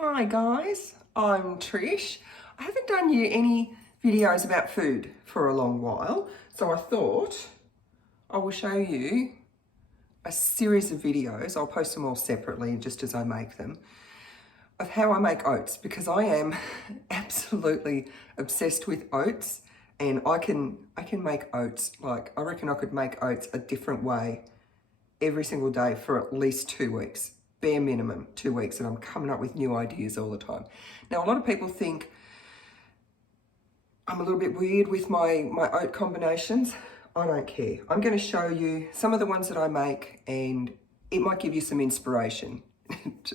Hi guys, I'm Trish. I haven't done you any videos about food for a long while, so I thought I will show you a series of videos. I'll post them all separately just as I make them, of how I make oats, because I am absolutely obsessed with oats, and I can make oats, like I reckon I could make oats a different way every single day for at least 2 weeks. Bare minimum 2 weeks, and I'm coming up with new ideas all the time. Now, a lot of people think I'm a little bit weird with my oat combinations. I don't care. I'm going to show you some of the ones that I make, and it might give you some inspiration.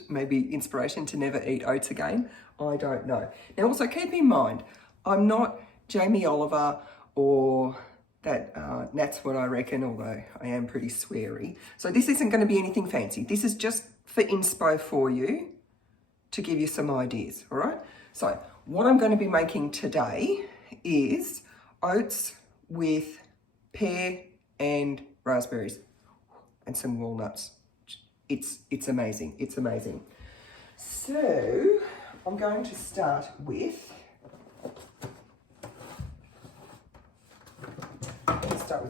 Maybe inspiration to never eat oats again. I don't know. Now, also keep in mind, I'm not Jamie Oliver or that's what I reckon, although I am pretty sweary. So this isn't going to be anything fancy. This is just for inspo for you, to give you some ideas, all right? So what I'm going to be making today is oats with pear and raspberries and some walnuts. It's amazing, it's amazing. So I'm going to start with,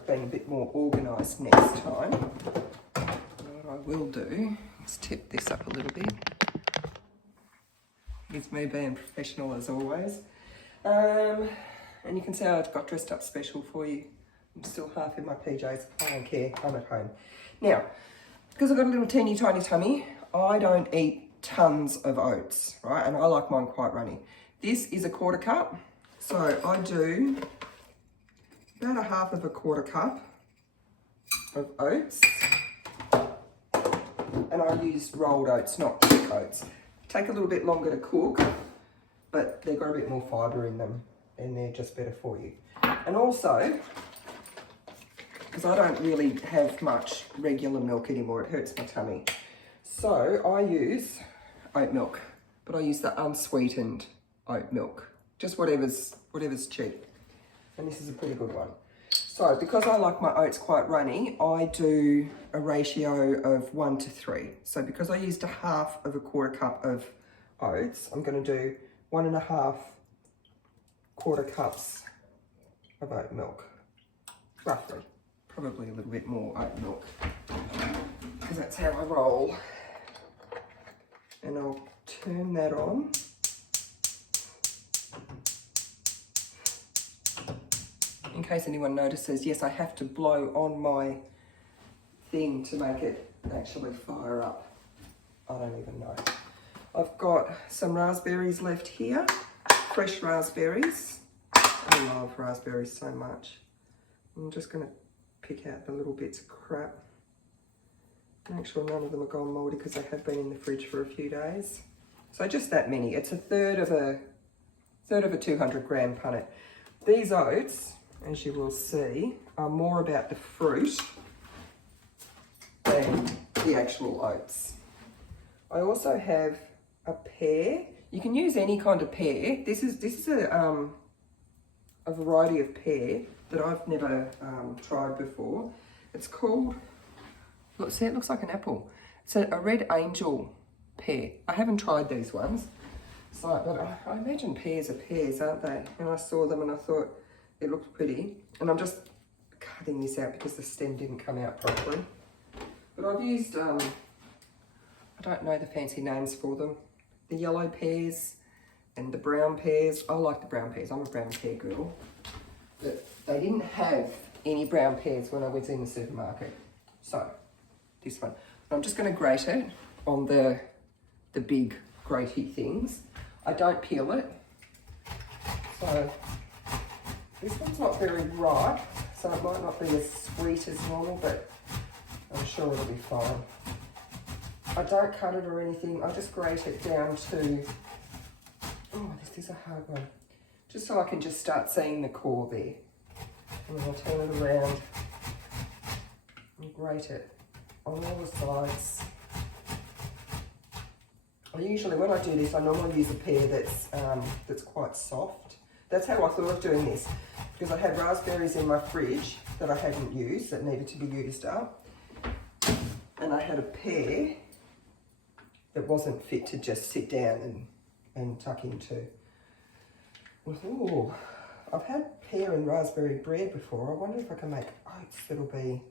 being a bit more organised next time. What I will do is tip this up a little bit. It's me being professional as always. And you can see I've got dressed up special for you. I'm still half in my PJs. I don't care, I'm at home. Now, because I've got a little teeny tiny tummy, I don't eat tons of oats, right? And I like mine quite runny. This is a 1/4 cup. So I do about 1/2 cup of oats, and I used rolled oats, not thick oats. Take a little bit longer to cook, but they've got a bit more fibre in them, and they're just better for you. And also, because I don't really have much regular milk anymore, it hurts my tummy. So I use oat milk, but I use the unsweetened oat milk, just whatever's cheap. And this is a pretty good one. So because I like my oats quite runny, I do a ratio of 1 to 3. So because I used 1/2 cup of oats, I'm going to do 1 1/2 cups of oat milk, roughly. Probably a little bit more oat milk, because that's how I roll. And I'll turn that on. In case anyone notices, yes, I have to blow on my thing to make it actually fire up. I don't even know. I've got some raspberries left here, fresh raspberries. I love raspberries so much. I'm just going to pick out the little bits of crap. Make sure none of them are gone mouldy, because they have been in the fridge for a few days. So just that many. It's a third of a 200 gram punnet. These oats, as you will see, are more about the fruit than the actual oats. I also have a pear. You can use any kind of pear. This is a variety of pear that I've never tried before. It's called, look, see, it looks like an apple. It's a red angel pear. I haven't tried these ones, so but I imagine pears are pears, aren't they? And I saw them and I thought it looked pretty. And I'm just cutting this out because the stem didn't come out properly. But I've used, I don't know the fancy names for them, the yellow pears and the brown pears. I like the brown pears. I'm a brown pear girl. But they didn't have any brown pears when I was in the supermarket. So, this one. I'm just going to grate it on the big gratey things. I don't peel it. So, this one's not very ripe, so it might not be as sweet as normal, but I'm sure it'll be fine. I don't cut it or anything. I just grate it down to, oh, this is a hard one. Just so I can just start seeing the core there. And then I'll turn it around and grate it on all the sides. I usually, when I do this, I normally use a pear that's quite soft. That's how I thought of doing this, because I had raspberries in my fridge that I hadn't used, that needed to be used up. And I had a pear that wasn't fit to just sit down and tuck into. Ooh, I've had pear and raspberry bread before. I wonder if I can make oats that'll be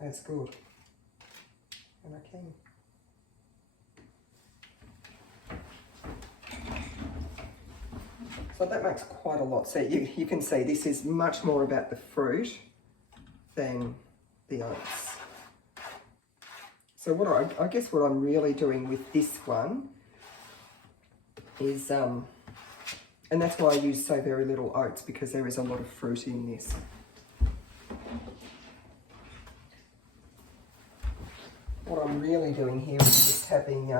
as good. And I can. So that makes quite a lot. So you can see this is much more about the fruit than the oats. So what I guess what I'm really doing with this one is, and that's why I use so very little oats, because there is a lot of fruit in this. What I'm really doing here is just having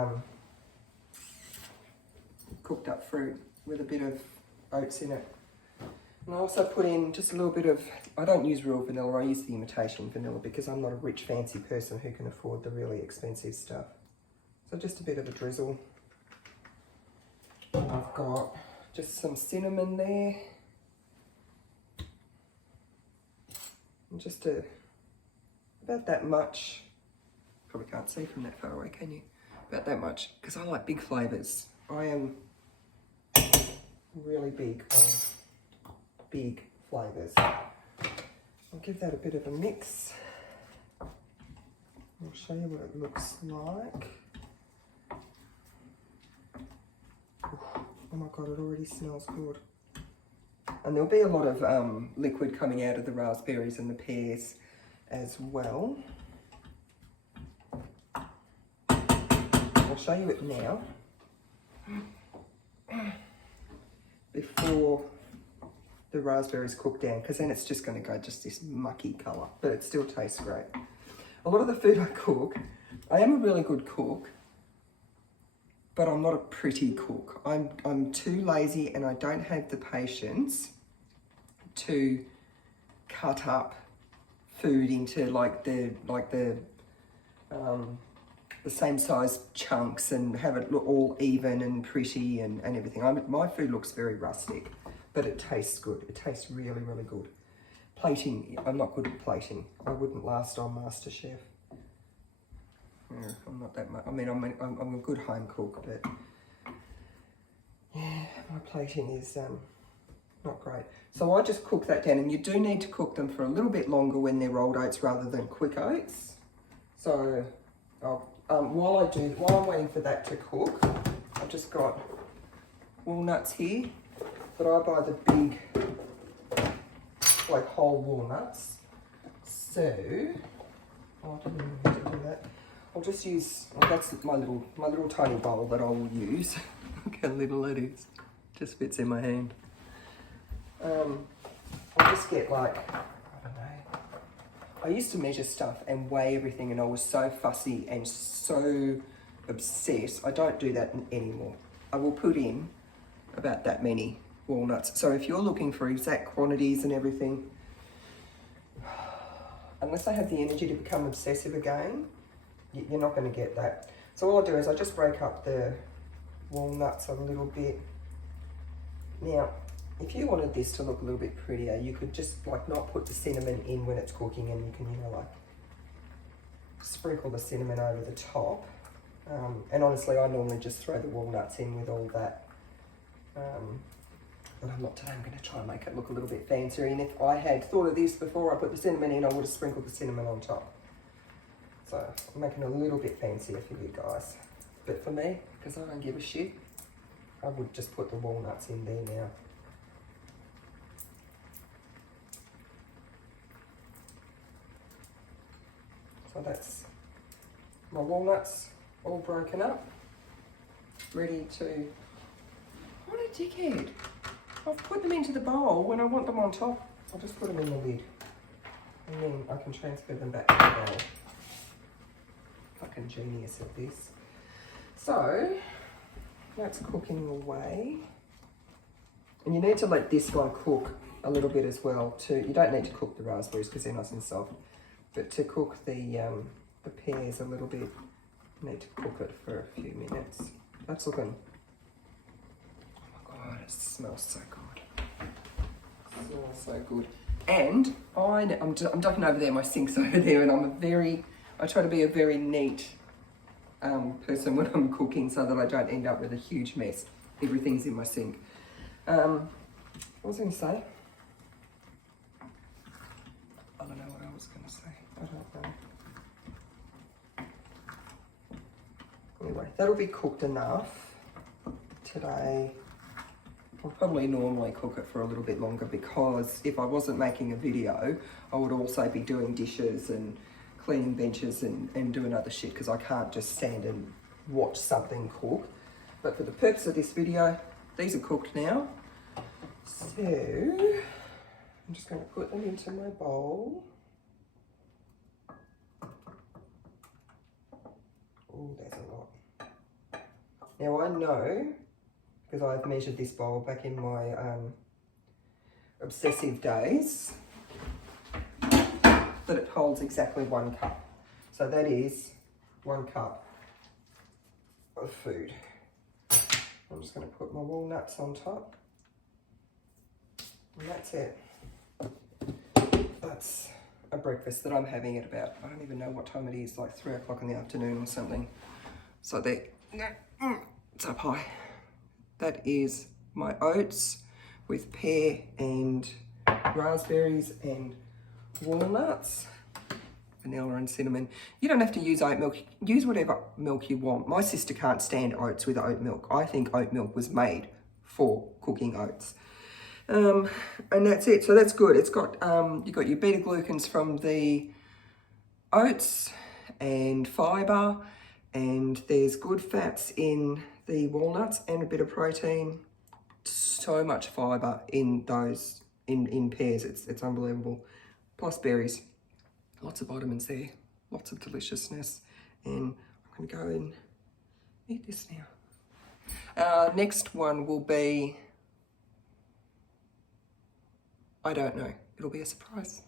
cooked up fruit with a bit of oats in it. And I also put in just a little bit of, I don't use real vanilla, I use the imitation vanilla because I'm not a rich fancy person who can afford the really expensive stuff. So just a bit of a drizzle. And I've got just some cinnamon there. And just about that much, probably can't see from that far away, can you? About that much, because I like big flavours. I am really big on big flavours. I'll give that a bit of a mix. I'll show you what it looks like. Oh my God, it already smells good. And there'll be a lot of liquid coming out of the raspberries and the pears as well. I'll show you it now. Before the raspberries cook down, because then it's just going to go just this mucky colour, but it still tastes great. A lot of the food I cook, I am a really good cook, but I'm not a pretty cook. I'm too lazy and I don't have the patience to cut up food into like the same size chunks and have it look all even and pretty and everything. My food looks very rustic, but it tastes good. It tastes really, really good. Plating, I'm not good at plating. I wouldn't last on MasterChef. Yeah, I'm not that much. I mean, I'm a good home cook, but yeah, my plating is not great. So I just cook that down, and you do need to cook them for a little bit longer when they're rolled oats rather than quick oats. So while I'm waiting for that to cook, I've just got walnuts here, but I buy the big, like whole walnuts. So I didn't even have to do that. I'll just use, well, that's my little tiny bowl that I will use. Look how little it is. Just fits in my hand. I'll just get like, I don't know. I used to measure stuff and weigh everything, and I was so fussy and so obsessed. I don't do that anymore. I will put in about that many walnuts. So if you're looking for exact quantities and everything, unless I have the energy to become obsessive again, you're not going to get that. So all I do is I just break up the walnuts a little bit. Now, if you wanted this to look a little bit prettier, you could just like not put the cinnamon in when it's cooking, and you can, you know, like sprinkle the cinnamon over the top. And honestly, I normally just throw the walnuts in with all that. But I'm not today. I'm going to try and make it look a little bit fancier. And if I had thought of this before I put the cinnamon in, I would have sprinkled the cinnamon on top. So I'm making it a little bit fancier for you guys. But for me, because I don't give a shit, I would just put the walnuts in there now. So that's my walnuts all broken up, ready to, what a dickhead. I've put them into the bowl. When I want them on top, I'll just put them in the lid. And then I can transfer them back to the bowl. Fucking genius at this. So, that's cooking away. And you need to let this one cook a little bit as well too. You don't need to cook the raspberries because they're nice and soft. But to cook the pears a little bit, you need to cook it for a few minutes. That's looking, oh my God, it smells so good. It smells so good. And I'm ducking over there, my sink's over there, and I try to be a very neat person when I'm cooking so that I don't end up with a huge mess. Everything's in my sink. What was I going to say? I don't know what I was going to say. I don't know. Anyway, that'll be cooked enough today. I'll probably normally cook it for a little bit longer because if I wasn't making a video, I would also be doing dishes and cleaning benches and doing other shit because I can't just stand and watch something cook. But for the purpose of this video, these are cooked now. So I'm just going to put them into my bowl. Oh, there's a lot. Now I know, because I've measured this bowl back in my obsessive days, that it holds exactly 1 cup. So that is 1 cup of food. I'm just going to put my walnuts on top. And that's it. That's a breakfast that I'm having at about, I don't even know what time it is, like 3 o'clock in the afternoon or something. So there, it's up high. That is my oats with pear and raspberries and walnuts, vanilla and cinnamon. You don't have to use oat milk. Use whatever milk you want. My sister can't stand oats with oat milk. I think oat milk was made for cooking oats. And that's it. So that's good. It's got, you've got your beta glucans from the oats and fibre, and there's good fats in the walnuts and a bit of protein. So much fibre in those, in pears. It's unbelievable. Plus berries. Lots of vitamins there. Lots of deliciousness. And I'm going to go and eat this now. Next one will be, I don't know. It'll be a surprise.